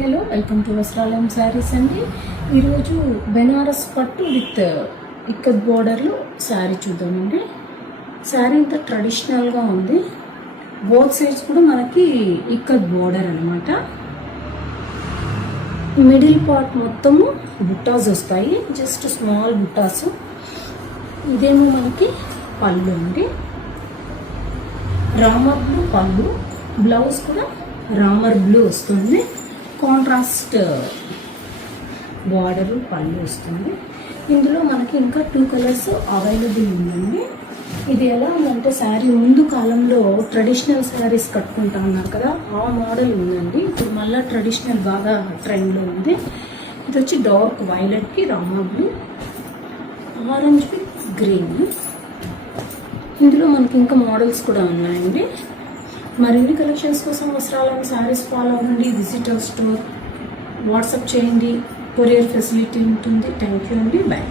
Hello welcome to వస్త్రాలయం saris అండి. ఈరోజు బెనారస్ పట్టు విత్ ఇక్కత్ బోర్డర్లో శారీ చూద్దామండి. శారీ ఇంత ట్రెడిషనల్గా ఉంది. బోత్ సైడ్స్ కూడా మనకి ఇక్కత్ బోర్డర్ అనమాట. మిడిల్ పార్ట్ మొత్తము బుట్టాస్ వస్తాయి, జస్ట్ స్మాల్ బుట్టాస్. ఇదేమో మనకి పళ్ళు అండి, రామర్ బ్లూ పళ్ళు. బ్లౌజ్ కూడా రామర్ బ్లూ వస్తుంది, కాంట్రాస్ట్ బార్డరు పళ్ళు వస్తుంది. ఇందులో మనకి ఇంకా 2 కలర్స్ అవైలబుల్ ఉందండి. ఇది ఎలా ఉందంటే శారీ ముందు కాలంలో ట్రెడిషనల్ శారీస్ కట్టుకుంటా ఉన్నారు కదా, ఆ మోడల్ ఉందండి. ఇప్పుడు మళ్ళీ ట్రెడిషనల్ బాగా ట్రెండ్లో ఉంది. ఇది వచ్చి డార్క్ వైలెట్కి రామర్ బ్లూ, ఆరెంజ్ విత్ గ్రీన్. ఇందులో మనకి ఇంకా మోడల్స్ కూడా ఉన్నాయండి. మరిన్ని కలెక్షన్స్ కోసం వస్త్రాలయం శారీస్ ఫాలో అవ్వండి. విజిట్ అవర్ స్టోర్, వాట్సాప్ చేయండి, కొరియర్ ఫెసిలిటీ ఉంటుంది. థ్యాంక్ యూ అండి, బాయ్.